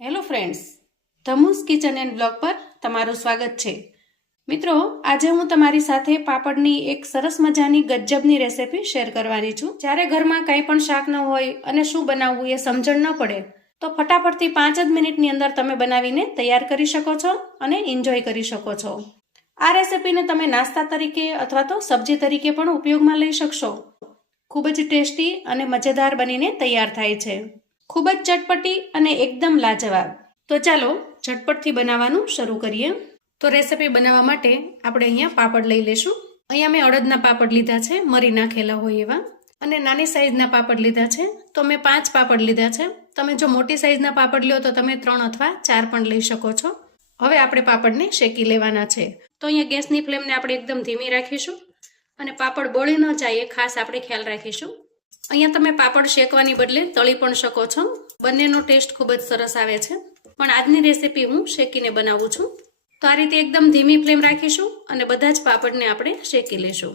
Hello friends ધમુસ kitchen and blog પર તમારું સ્વાગત છે. મિત્રો, આજે હું તમારી સાથે પાપડની એક સરસ મજાની ગજ્જબની રેસિપી શેર કરવાની છું. જ્યારે ઘરમાં કંઈ પણ શાક ન હોય અને શું બનાવવું એ સમજણ ન પડે, તો ફટાફટથી પાંચ જ મિનિટની અંદર તમે બનાવીને તૈયાર કરી શકો છો અને એન્જોય કરી શકો છો. આ રેસીપીને તમે નાસ્તા તરીકે અથવા તો સબ્જી તરીકે પણ ઉપયોગમાં લઈ શકશો. ખૂબ જ ટેસ્ટી અને મજેદાર બનીને તૈયાર થાય છે. ખૂબ જ ચટપટી અને એકદમ લાજવાબ. તો ચાલો ઝટપટથી બનાવવાનું શરૂ કરીએ. તો રેસીપી બનાવવા માટે આપણે અહીંયા પાપડ લઈ લેશું અહીંયા મેં અડદના પાપડ લીધા છે, મરી નાખેલા હોય એવા. અને નાની સાઇઝના પાપડ લીધા છે, તો મેં પાંચ પાપડ લીધા છે. તમે જો મોટી સાઇઝના પાપડ લ્યો તો તમે ત્રણ અથવા ચાર પણ લઈ શકો છો. હવે આપણે પાપડને શેકી લેવાના છે. તો અહીંયા ગેસની ફ્લેમને આપણે એકદમ ધીમી રાખીશું. અને પાપડ બળી ન જાય એ ખાસ આપણે ખ્યાલ રાખીશું. અહીંયા તમે પાપડ શેકવાની બદલે તળી પણ શકો છો. બંનેનો ટેસ્ટ ખૂબ જ સરસ આવે છે. પણ આજની રેસીપી હું શેકીને બનાવું છું. તો આ રીતે એકદમ ધીમી ફ્લેમ રાખીશું અને બધા જ પાપડને આપણે શેકી લેશું.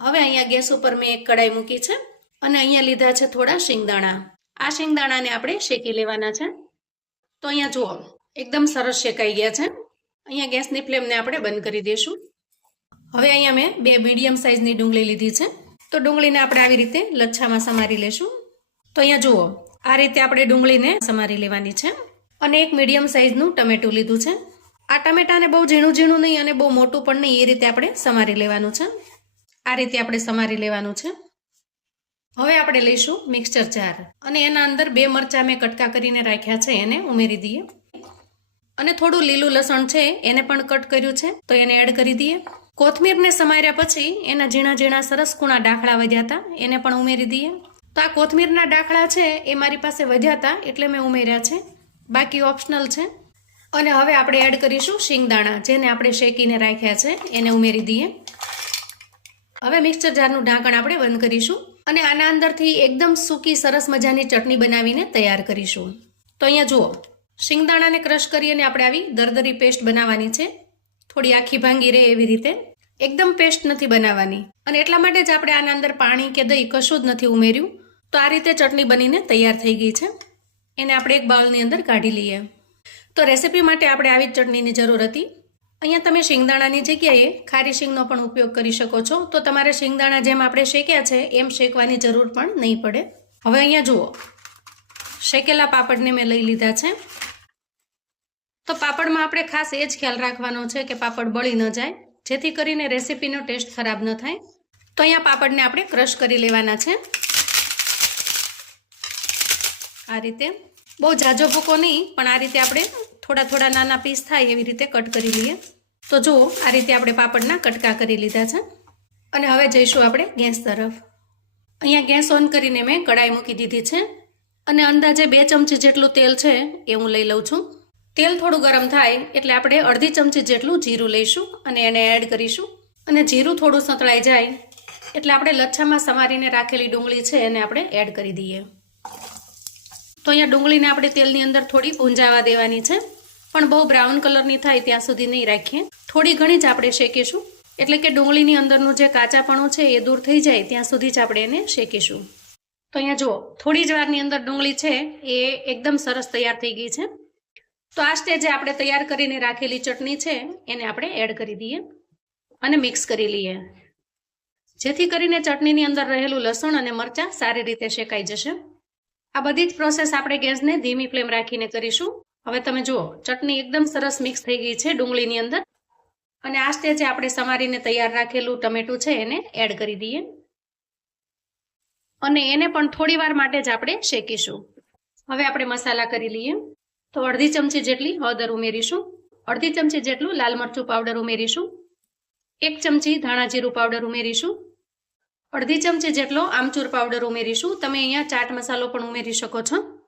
હવે અહીંયા ગેસ ઉપર મેં એક કડાઈ મૂકી છે અને અહીંયા લીધા છે થોડા શિંગદાણા. આ શિંગદાણાને આપણે શેકી લેવાના છે. તો અહીંયા જુઓ, એકદમ સરસ શેકાઈ ગયા છે. અહીંયા ગેસની ફ્લેમને આપણે બંધ કરી દઈશું. હવે અહીંયા મેં બે મીડિયમ સાઇઝની ડુંગળી લીધી છે. તો ડુંગળીને આપણે આવી રીતે લચ્છામાં સમારી લેશું. તો અહીંયા જુઓ, આ રીતે આપણે ડુંગળીને સમારી લેવાની છે અને એક મીડિયમ સાઇઝનું ટમેટું લીધું છે. આ ટમેટાને બહુ ઝીણું ઝીણું નહીં અને બહુ મોટું પણ નહીં, એ રીતે આપણે સમારી લેવાનું છે. આ રીતે આપણે સમારી લેવાનું છે. હવે આપણે લઈશું મિક્સચર જાર અને એના અંદર બે મરચાં મેં કટકા કરીને રાખ્યા છે, એને ઉમેરી દઈએ. અને થોડું લીલું લસણ છે, એને પણ કટ કર્યું છે, તો એને એડ કરી દઈએ. કોથમીરને સમાર્યા પછી એના ઝીણા ઝીણા સરસ કૂણા ડાખડા વધ્યા હતા. એને પણ ઉમેરી દઈએ. તો આ કોથમીરના ડાખડા છે એ મારી પાસે વધ્યા હતા એટલે મેં ઉમેર્યા છે. બાકી ઓપ્શનલ છે. અને હવે આપણે એડ કરીશું શિંગદાણા, જેને આપણે શેકીને રાખ્યા છે. એને ઉમેરી દઈએ. હવે મિક્સચર જારનું ઢાંકણ આપણે બંધ કરીશું અને આના અંદરથી એકદમ સૂકી, સરસ મજાની ચટણી બનાવીને તૈયાર કરીશું. તો અહીંયા જુઓ. શિંગદાણાને ક્રશ કરી અને આપણે આવી દરદરી પેસ્ટ બનાવવાની છે. થોડી આખી ભાંગી રહે એવી રીતે. એકદમ પેસ્ટ નથી બનાવવાની. અને એટલા માટે જ આપણે આના અંદર પાણી કે દહીં કશું જ નથી ઉમેર્યું. તો આ રીતે ચટણી બનીને તૈયાર થઈ ગઈ છે. એને આપણે એક બાઉલની અંદર કાઢી લઈએ. તો રેસીપી માટે આપણે આવી જ ચટણીની જરૂર હતી. અહીંયા તમે શિંગદાણાની જગ્યાએ ખારી શિંગનો પણ ઉપયોગ કરી શકો છો. તો તમારે શિંગદાણા જેમ આપણે શેક્યા છે, એમ શેકવાની જરૂર પણ નહીં પડે. હવે અહીંયા જુઓ. શેકેલા પાપડને મેં લઈ લીધા છે. તો પાપડમાં આપણે ખાસ એ જ ખ્યાલ રાખવાનો છે કે પાપડ બળી ન જાય. જેથી કરીને રેસીપીનો ટેસ્ટ ખરાબ ન થાય. તો અહીંયા પાપડને આપણે ક્રશ કરી લેવાના છે. આ રીતે. બહુ જાજો ભૂકો નહીં, પણ આ રીતે આપણે થોડા થોડા નાના પીસ થાય એવી રીતે કટ કરી લઈએ. તો જુઓ, આ રીતે આપણે પાપડના કટકા કરી લીધા છે. અને હવે જઈશું આપણે ગેસ તરફ. અહીંયા ગેસ ઓન કરીને મેં કડાઈ મૂકી દીધી છે. અને અંદાજે બે ચમચી જેટલું તેલ છે એ હું લઈ લઉં છું. તેલ થોડું ગરમ થાય એટલે આપણે અડધી ચમચી જેટલું જીરું લઈશું અને એને એડ કરીશું. અને જીરું થોડું સંતળાઈ જાય એટલે આપણે લચ્છામાં સમારીને રાખેલી ડુંગળી છે એને આપણે એડ કરી દઈએ. તો અહીંયા ડુંગળીને આપણે તેલની અંદર થોડી ભૂંજાવા દેવાની છે. પણ બહુ બ્રાઉન કલરની થાય ત્યાં સુધી નહીં રાખીએ. થોડી ઘણી જ આપણે શેકીશું. એટલે કે ડુંગળીની અંદરનું જે કાચાપણું છે એ દૂર થઈ જાય ત્યાં સુધી જ આપણે એને શેકીશું. તો અહીંયા જુઓ, થોડી જ વારની અંદર ડુંગળી છે એ એકદમ સરસ તૈયાર થઈ ગઈ છે. તો આ સ્ટેજે આપણે તૈયાર કરીને રાખેલી ચટણી છે, એને આપણે એડ કરી દઈએ અને મિક્સ કરી લઈએ. જેથી કરીને ચટણીની અંદર રહેલું લસણ અને મરચાં સારી રીતે શેકાઈ જશે. આ બધી જ પ્રોસેસ આપણે ગેસને ધીમી ફ્લેમ રાખીને કરીશું. હવે તમે જુઓ, ચટણી એકદમ સરસ મિક્સ થઈ ગઈ છે ડુંગળીની અંદર. અને આ સ્ટેજે આપણે સમારીને તૈયાર રાખેલું ટમેટું છે, એને એડ કરી દઈએ. અને એને પણ થોડી વાર માટે જ આપણે શેકીશું. હવે આપણે મસાલા કરી લઈએ. તો અડધી ચમચી જેટલી હળદર ઉમેરીશું. અડધી ચમચી જેટલું લાલ મરચું પાવડર ઉમેરીશું. એક ચમચી ધાણા જીરું પાવડર ઉમેરીશું. અડધી ચમચી જેટલો આમચૂર પાવડર ઉમેરીશું. તમે અહીંયા ચાટ મસાલો પણ ઉમેરી શકો છો.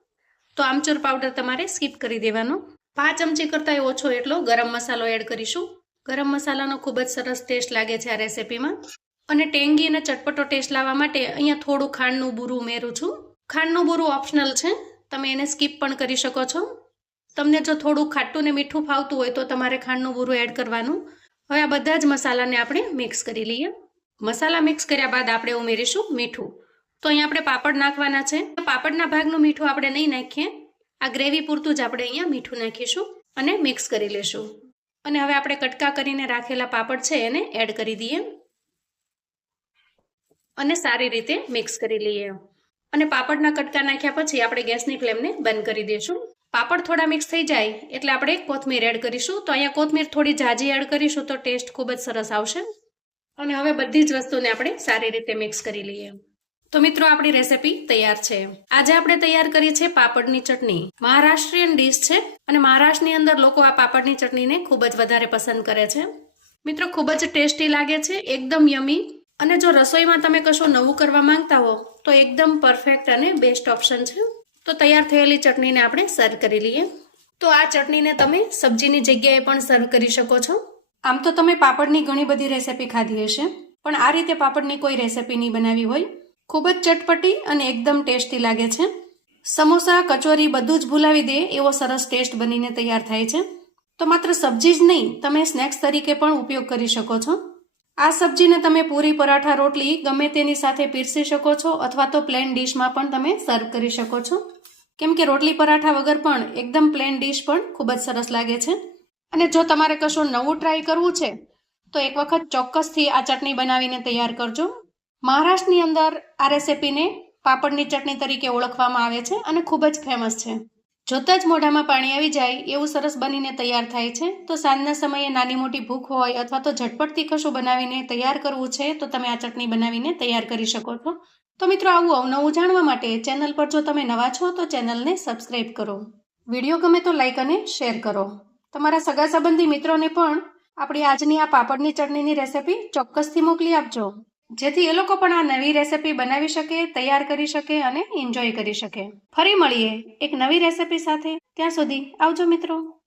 તો આમચૂર પાવડર તમારે સ્કીપ કરી દેવાનો. પાંચ ચમચી કરતાં ઓછો એટલો ગરમ મસાલો એડ કરીશું. ગરમ મસાલાનો ખૂબ જ સરસ ટેસ્ટ લાગે છે આ રેસિપીમાં. અને ટેંગી અને ચટપટો ટેસ્ટ લાવવા માટે અહીંયા થોડું ખાંડનું બૂરું ઉમેરું છું. ખાંડનું બૂરું ઓપ્શનલ છે. તમે એને સ્કીપ પણ કરી શકો છો. તમને જો થોડું ખાટું ને મીઠું ફાવતું હોય તો તમારે ખાંડનું બૂરું એડ કરવાનું. હવે આ બધા જ મસાલાને આપણે મિક્સ કરી લઈએ. મસાલા મિક્સ કર્યા બાદ આપણે ઉમેરીશું મીઠું. તો અહીંયા આપણે પાપડ નાખવાના છે. પાપડના ભાગનું મીઠું આપણે નહીં નાખીએ. આ ગ્રેવી પૂરતું જ આપણે અહીંયા મીઠું નાખીશું અને મિક્સ કરી લેશું. અને હવે આપણે કટકા કરીને રાખેલા પાપડ છે એને એડ કરી દઈએ. અને સારી રીતે મિક્સ કરી લઈએ. અને પાપડના કટકા નાખ્યા પછી આપણે ગેસની ફ્લેમને બંધ કરી દઈશું. પાપડ થોડા મિક્સ થઈ જાય એટલે આપણે કોથમીર એડ કરીશું. તો અહીંયા કોથમીર થોડી જાજી એડ કરીશું તો ટેસ્ટ ખૂબ જ સરસ આવશે. અને હવે બધી જ વસ્તુને આપણે સારી રીતે મિક્સ કરી લઈએ. તો મિત્રો, આપણી રેસીપી તૈયાર છે. આજે આપણે તૈયાર કરી છે પાપડની ચટણી. મહારાષ્ટ્રીયન ડીશ છે અને મહારાષ્ટ્રની અંદર લોકો આ પાપડની ચટણીને ખૂબ જ વધારે પસંદ કરે છે. મિત્રો, ખૂબ જ ટેસ્ટી લાગે છે, એકદમ યમી અને જો રસોઈમાં તમે કશું નવું કરવા માંગતા હો, તો એકદમ પરફેક્ટ અને બેસ્ટ ઓપ્શન છે. તો તૈયાર થયેલી ચટણીને આપણે સર્વ કરી લઈએ. તો આ ચટણીને તમે સબ્જીની જગ્યાએ પણ સર્વ કરી શકો છો. આમ તો તમે પાપડની ઘણી બધી રેસીપી ખાધી હશે, પણ આ રીતે પાપડની કોઈ રેસીપી નહીં બનાવી હોય. ખૂબ જ ચટપટી અને એકદમ ટેસ્ટી લાગે છે. સમોસા, કચોરી બધું જ ભૂલાવી દે એવો સરસ ટેસ્ટ બનીને તૈયાર થાય છે. તો માત્ર સબ્જી જ નહીં, તમે સ્નેક્સ તરીકે પણ ઉપયોગ કરી શકો છો. આ સબ્જીને તમે પૂરી પરાઠા રોટલી ગમે તેની સાથે પીરસી શકો છો અથવા તો પ્લેન ડીશમાં પણ તમે સર્વ કરી શકો છો. કેમ કે રોટલી પરાઠા વગર પણ એકદમ પ્લેન ડીશ પણ ખૂબ જ સરસ લાગે છે. અને જો તમારે કશું નવું ટ્રાય કરવું છે, તો એક વખત ચોક્કસથી આ ચટણી બનાવીને તૈયાર કરજો. મહારાષ્ટ્રની અંદર આ રેસિપીને પાપડની ચટણી તરીકે ઓળખવામાં આવે છે અને ખૂબ જ ફેમસ છે. જોતા જ મોઢામાં પાણી આવી જાય એવું સરસ બનીને તૈયાર થાય છે, તો સાંજના સમયે નાની મોટી ભૂખ હોય અથવા તો ઝટપટથી કશું બનાવીને તૈયાર કરવું છે, તો તમે આ ચટણી બનાવીને તૈયાર કરી શકો છો. તો મિત્રો, આવું અવનવું જાણવા માટે ચેનલ પર જો તમે નવા છો, તો ચેનલને સબસ્ક્રાઇબ કરો. વીડિયો ગમે તો લાઇક અને શેર કરો. તમારા સગા સંબંધી મિત્રોને પણ આપણી આજની આ પાપડની ચટણીની રેસિપી ચોક્કસથી મોકલી આપજો. જેથી એ લોકો પણ આ નવી રેસિપી બનાવી શકે, તૈયાર કરી શકે અને એન્જોય કરી શકે. ફરી મળીએ એક નવી રેસિપી સાથે. ત્યાં સુધી આવજો મિત્રો.